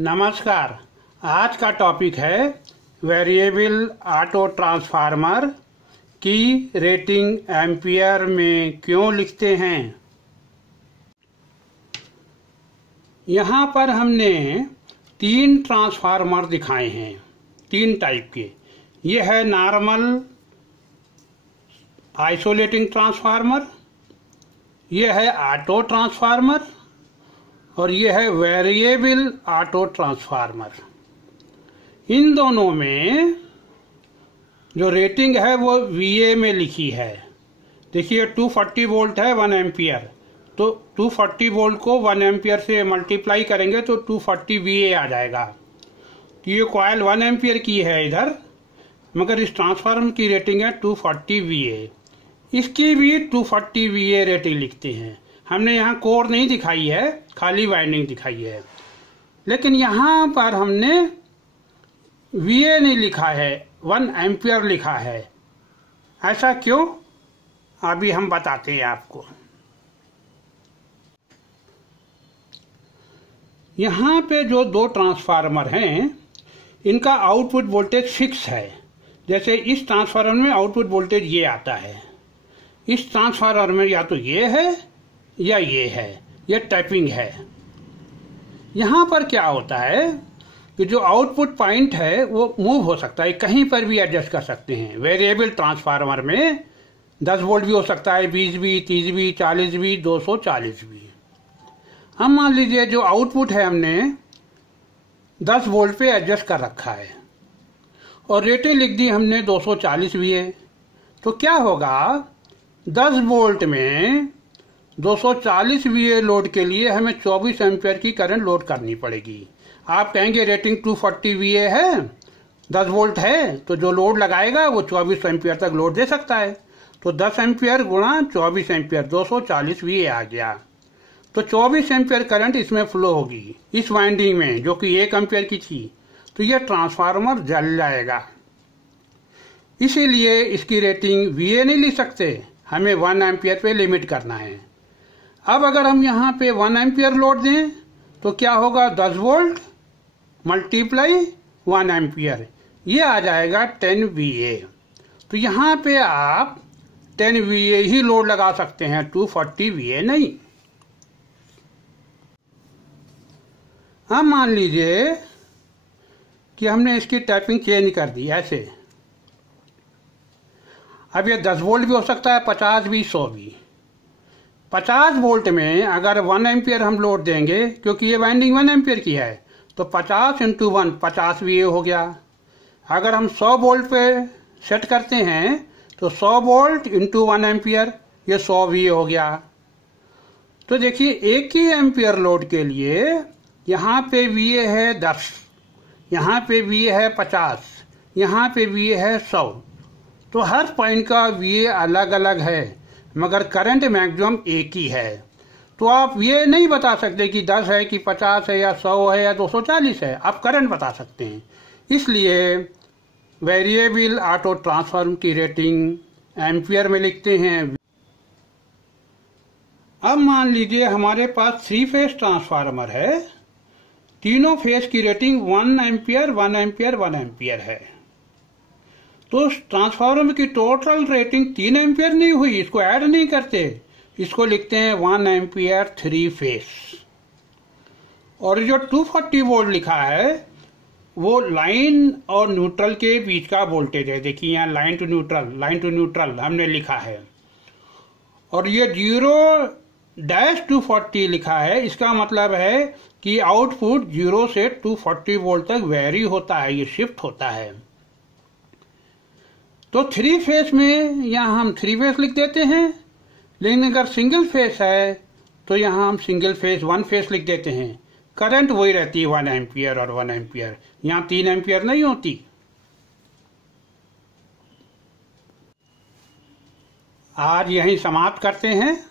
नमस्कार। आज का टॉपिक है वेरिएबल ऑटो ट्रांसफार्मर की रेटिंग एम्पियर में क्यों लिखते हैं। यहाँ पर हमने 3 ट्रांसफार्मर दिखाए हैं, 3 टाइप के। ये है नॉर्मल आइसोलेटिंग ट्रांसफार्मर, ये है ऑटो ट्रांसफार्मर और ये है वेरिएबल ऑटो ट्रांसफार्मर। इन दोनों में जो रेटिंग है वो VA में लिखी है। देखिए 240 वोल्ट है 1 एम्पियर, तो 240 वोल्ट को 1 एम्पियर से मल्टीप्लाई करेंगे तो 240 VA आ जाएगा। तो ये कॉइल 1 एम्पियर की है इधर, मगर इस ट्रांसफार्मर की रेटिंग है 240 VA। इसकी भी 240 VA रेटिंग लिखते हैं। हमने यहाँ कोर नहीं दिखाई है, खाली वाइंडिंग दिखाई है, लेकिन यहाँ पर हमने VA नहीं लिखा है, 1 एम्पियर लिखा है। ऐसा क्यों, अभी हम बताते हैं आपको। यहाँ पे जो 2 ट्रांसफार्मर हैं, इनका आउटपुट वोल्टेज फिक्स है। जैसे इस ट्रांसफार्मर में आउटपुट वोल्टेज ये आता है, इस ट्रांसफार्मर में या तो ये है या ये है, ये टैपिंग है। यहाँ पर क्या होता है कि जो आउटपुट पॉइंट है वो मूव हो सकता है, कहीं पर भी एडजस्ट कर सकते हैं। वेरिएबल ट्रांसफार्मर में 10 वोल्ट भी हो सकता है, 20 भी, 30 भी, 40 भी, 240 भी। हम मान लीजिए जो आउटपुट है हमने 10 वोल्ट पे एडजस्ट कर रखा है और रेटिंग लिख दी हमने 240 VA। तो क्या होगा, 10 वोल्ट में 240 VA लोड के लिए हमें 24 एम्पियर की करंट लोड करनी पड़ेगी। आप कहेंगे रेटिंग 240 VA है, 10 वोल्ट है, तो जो लोड लगाएगा वो 24 एम्पियर तक लोड दे सकता है। तो 10 एम्पियर गुणा 24 एम्पियर 240 VA आ गया। तो 24 एम्पियर करंट इसमें फ्लो होगी इस वाइंडिंग में, जो कि 1 एम्पियर की थी। तो यह ट्रांसफार्मर जल जाएगा। इसीलिए इसकी रेटिंग VA नहीं लिख सकते, हमें 1 एम्पियर पे लिमिट करना है। अब अगर हम यहाँ पे 1 एम्पियर लोड दें तो क्या होगा, 10 वोल्ट मल्टीप्लाई 1 एम्पियर, ये आ जाएगा 10 VA। तो यहाँ पे आप 10 VA ही लोड लगा सकते हैं, 240 VA नहीं। अब मान लीजिए कि हमने इसकी टैपिंग चेंज कर दी ऐसे। अब ये 10 वोल्ट भी हो सकता है, 50 भी, 100 भी। 50 वोल्ट में अगर 1 एम्पियर हम लोड देंगे, क्योंकि ये वाइंडिंग 1 एम्पियर की है, तो 50 × 1 50 VA हो गया। अगर हम 100 वोल्ट पे सेट करते हैं तो 100 वोल्ट × 1 एम्पियर, ये 100 VA हो गया। तो देखिए 1 ही एम्पियर लोड के लिए यहाँ पे VA है 10, यहाँ पे VA है 50, यहाँ पे VA है 100। तो हर पॉइंट का VA अलग अलग है, मगर करंट मैक्सिमम एक ही है। तो आप ये नहीं बता सकते कि 10 है कि 50 है या 100 है या 240 है, आप करंट बता सकते हैं। इसलिए वेरिएबल ऑटो ट्रांसफार्मर की रेटिंग एम्पियर में लिखते हैं। अब मान लीजिए हमारे पास 3 फेज ट्रांसफार्मर है, तीनों फेज की रेटिंग 1 एम्पियर 1 एम्पियर 1 एम्पियर है। तो ट्रांसफार्मर की टोटल रेटिंग 3 एम्पियर नहीं हुई, इसको ऐड नहीं करते, इसको लिखते हैं 1 एम्पियर 3 फेज। और जो 240 वोल्ट लिखा है वो लाइन और न्यूट्रल के बीच का वोल्टेज है। देखिए यहाँ लाइन टू न्यूट्रल हमने लिखा है। और ये 0-240 लिखा है, इसका मतलब है कि आउटपुट 0 से 240 वोल्ट तक वेरी होता है, ये शिफ्ट होता है। तो 3 फेस में यहाँ हम 3 फेस लिख देते हैं, लेकिन अगर सिंगल फेस है तो यहाँ हम सिंगल फेस 1 फेस लिख देते हैं। करंट वही रहती है 1 एम्पियर और 1 एम्पियर, यहाँ 3 एम्पियर नहीं होती। आज यहीं समाप्त करते हैं।